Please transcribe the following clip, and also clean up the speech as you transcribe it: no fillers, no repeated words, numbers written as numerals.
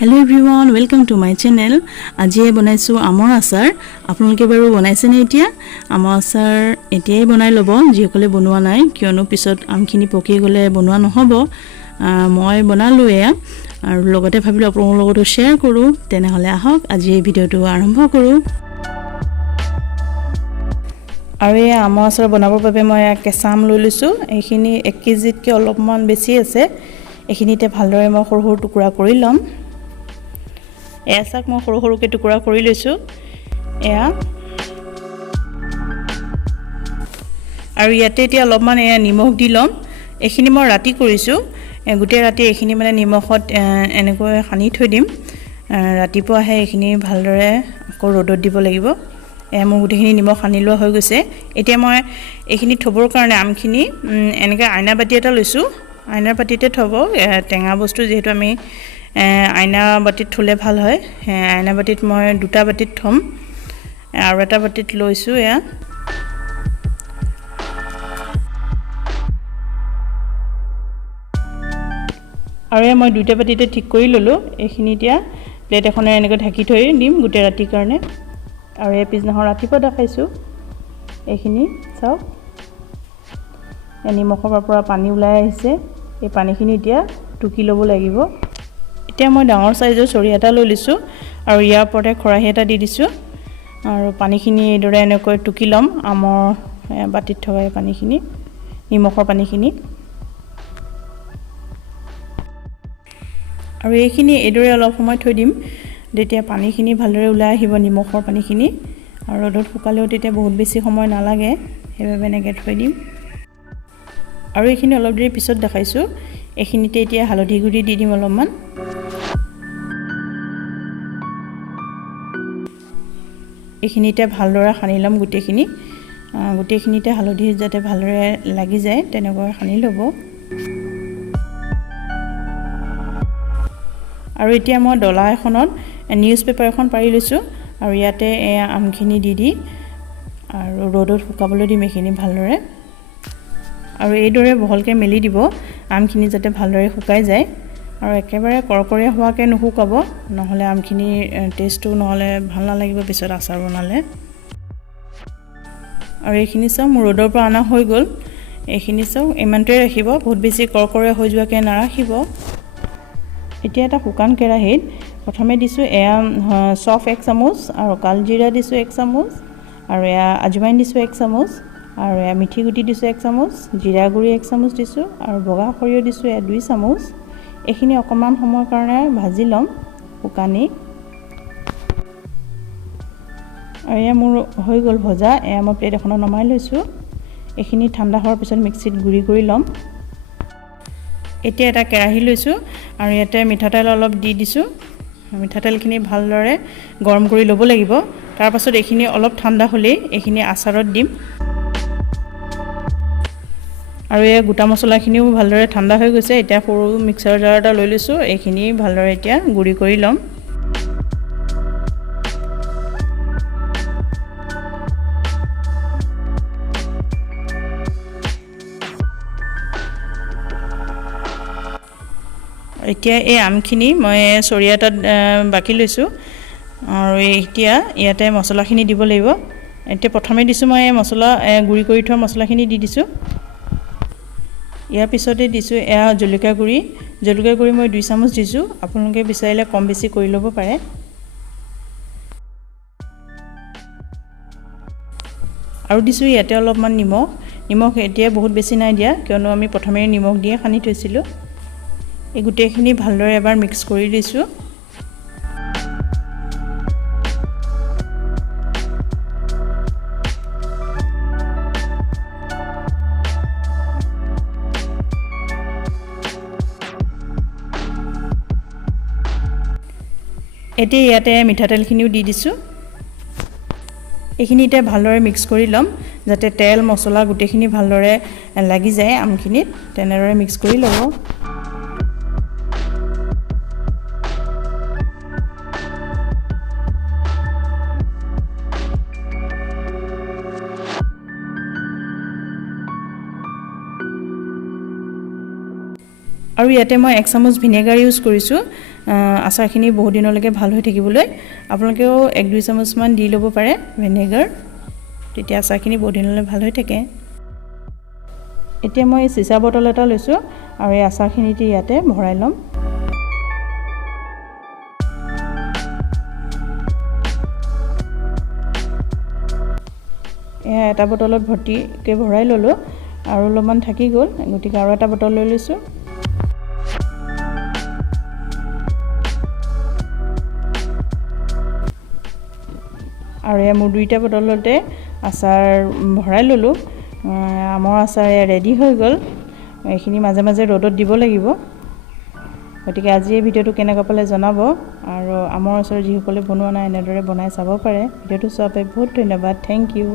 Hello everyone welcome to my channel. आज बनाइছো आমৰ আচাৰ। আপোনালোকে বাৰু বনাইছেনে? এতিয়া আমৰ আচাৰ এতিয়াই বনাই ল'ব যিসকলে বনোৱা নাই, কিয়নো পিছত আমখিনি পকি গলে বনোৱা নহব। মই বনালো এয়া আৰু লগতে ভাবিলো আপোনালোকৰ লগতো শেয়াৰ কৰো। তেনেহলে আহক আজি এই ভিডিওটো আৰম্ভ কৰো। আৰু এই আমৰ আচাৰ বনাবৰ বাবে মই কেঁচা আম লৈ লৈছো। এইখিনি 1 কেজিতকৈ অলপমান বেছি আছে। এইখিনিতে ভালদৰে মই সৰু সৰু টুকুৰা কৰি লম। এসাক মই সৰু সৰুকে টুকুৰা কৰি লৈছো এয়া। আৰু ইয়াতে এতিয়া অলপমান এয়া নিমখ দি লম। এইখিনি মই ৰাতি কৰিছো, গোটেই ৰাতি এইখিনি মানে নিমখত এনেকৈ সানি থৈ দিম। ৰাতিপুৱাহে এইখিনি ভালদৰে আকৌ ৰ'দত দিব লাগিব। মোৰ গোটেইখিনি নিমখ সানি লোৱা হৈ গৈছে। এতিয়া মই এইখিনি থবৰ কাৰণে আমখিনি এনেকৈ আইনা বাটি এটা লৈছো। আইনাৰ বাটিতে থব, টেঙা বস্তু যেহেতু আমি আইনা বাটিত থলে ভাল হয়। আইনা বাটিত মই দুটা বাটিত থম আৰু এটা বাটিত লৈছো এয়া। আৰু মই দুটা বাটিতে ঠিক কৰি ললো। এইখিনি এতিয়া প্লেট এখনে এনেকৈ ঢাকি থৈ দিম গোটেই ৰাতিৰ কাৰণে। আৰু এই পিছদিনাখন ৰাতিপুৱা দেখাইছো। এইখিনি চাওক, নিমখৰ পৰা পানী ওলাই আহিছে। এই পানীখিনি এতিয়া টুকি ল'ব লাগিব। এতিয়া মই ডাঙৰ সাইজৰ চৰিয়া এটা লৈ লৈছো আৰু ইয়াৰ ওপৰতে খৰাহি এটা দি দিছো আৰু পানীখিনি এইদৰে এনেকৈ টুকি লম। আমৰ বাটিত থকা পানীখিনি, নিমখৰ পানীখিনি। আৰু এইখিনি এইদৰে অলপ সময় থৈ দিম, যেতিয়া পানীখিনি ভালদৰে ওলাই আহিব নিমখৰ পানীখিনি। আৰু ৰ'দত শুকালেও তেতিয়া বহুত বেছি সময় নালাগে, সেইবাবে এনেকৈ থৈ দিম। আৰু এইখিনি অলপ দেৰি পিছত দেখাইছো। এইখিনিতে এতিয়া হালধি গুড়ি দি দিম অলপমান। এইখিনিতে ভালদৰে সানি ল'ম গোটেইখিনিতে হালধি যাতে ভালদৰে লাগি যায় তেনেকৈ সানি ল'ব। আৰু এতিয়া মই ডলা এখনত নিউজ পেপাৰ এখন পাৰি লৈছো আৰু ইয়াতে আমখিনি দি আৰু ৰ'দত শুকাবলৈ দিম এইখিনি ভালদৰে। আৰু এইদৰে বহলকৈ মেলি দিব আমখিনি যাতে ভালদৰে শুকাই যায়। আৰু একেবাৰে কৰকৰীয়া হোৱাকৈ নুশুকাব, নহলে আমখিনিৰ টেষ্টটো নহলে ভাল নালাগিব পিছত আচাৰ বনালে। আৰু এইখিনি চাওক মোৰ ৰ'দৰ পৰা অনা হৈ গ'ল। এইখিনি চাওক ইমানটোৱে ৰাখিব, বহুত বেছি কৰকৰীয়া হৈ যোৱাকৈ নাৰাখিব। এতিয়া এটা শুকান কেৰাহীত প্ৰথমে দিছো এয়া চফ 1 চামুচ আৰু কালজিৰা দিছো 1 চামুচ আৰু এয়া আজৱাইন দিছো 1 চামুচ আৰু এয়া মিঠি গুটি দিছো 1 চামুচ, জিৰা গুড়ি 1 চামুচ দিছো আৰু বগা সৰিয়হ দিছো 2 চামুচ। এইখিনি অকমান সময়ৰ কাৰণে ভাজি লম শুকানি। আৰু এয়া মোৰ হৈ গ'ল ভজা। এয়া মই প্লেট এখনত নমাই লৈছো। এইখিনি ঠাণ্ডা হোৱাৰ পিছত মিক্সিত গুড়ি কৰি ল'ম। এতিয়া এটা কেৰাহী লৈছো আৰু ইয়াতে মিঠাতেল অলপ দি দিছো। মিঠাতেলখিনি ভালদৰে গৰম কৰি ল'ব লাগিব। তাৰ পাছত এইখিনি অলপ ঠাণ্ডা হ'লেই এইখিনি আচাৰত দিম। আৰু এই গোটা মছলাখিনিও ভালদৰে ঠাণ্ডা হৈ গৈছে। এতিয়া সৰু মিক্সাৰ জাৰ এটা লৈ লৈছো। এইখিনি ভালদৰে এতিয়া গুড়ি কৰি ল'ম। এতিয়া এই আমখিনি মই চৰিয়া এটাত বাকি লৈছো আৰু এতিয়া ইয়াতে মছলাখিনি দিব লাগিব। এতিয়া প্ৰথমে দিছো মই মছলা গুড়ি কৰি থোৱা মছলাখিনি দি দিছো। ইয়াৰ পিছতে দিছো এয়া জলকীয়া গুড়ি মই 2 চামুচ দিছো। আপোনালোকে বিচাৰিলে কম বেছি কৰি ল'ব পাৰে। আৰু দিছো ইয়াতে অলপমান নিমখ এতিয়া বহুত বেছি নাই দিয়া, কিয়নো আমি প্ৰথমে নিমখ দিয়ে সানি থৈছিলো। এই গোটেইখিনি ভালদৰে এবাৰ মিক্স কৰি দিছো। এতিয়া ইয়াতে মিঠাতেলখিনিও দি দিছো। এইখিনিতে ভালদৰে মিক্স কৰি ল'ম যাতে তেল মছলা গোটেইখিনি ভালদৰে লাগি যায় আমখিনিত। তেনেদৰে মিক্স কৰি ল'ব। আৰু ইয়াতে মই 1 চামুচ ভিনেগাৰ ইউজ কৰিছো আচাৰখিনি বহুত দিনলৈকে ভাল হৈ থাকিবলৈ আপোনালোকেও 1-2 চামুচমান দি ল'ব পাৰে ভিনেগাৰ, তেতিয়া আচাৰখিনি বহুত দিনলৈ ভাল হৈ থাকে। এতিয়া মই চিচা বটল এটা লৈছোঁ আৰু এই আচাৰখিনি ইয়াতে ভৰাই ল'ম। এয়া এটা বটলত ভৰ্তিকৈ ভৰাই ল'লোঁ আৰু অলপমান থাকি গ'ল, গতিকে আৰু এটা বটল লৈ লৈছোঁ। আৰু এয়া মোৰ 2টা বটলতে আচাৰ ভৰাই ল'লোঁ। আমৰ আচাৰ ৰেডি হৈ গ'ল। এইখিনি মাজে মাজে ৰ'দত দিব লাগিব। গতিকে আজি এই ভিডিঅ'টো কেনেকুৱা পালে জনাব, আৰু আমৰ আচাৰ যিসকলে বনোৱা নাই এনেদৰে বনাই চাব পাৰে। ভিডিঅ'টো চোৱাৰ বাবে বহুত ধন্যবাদ। Thank U.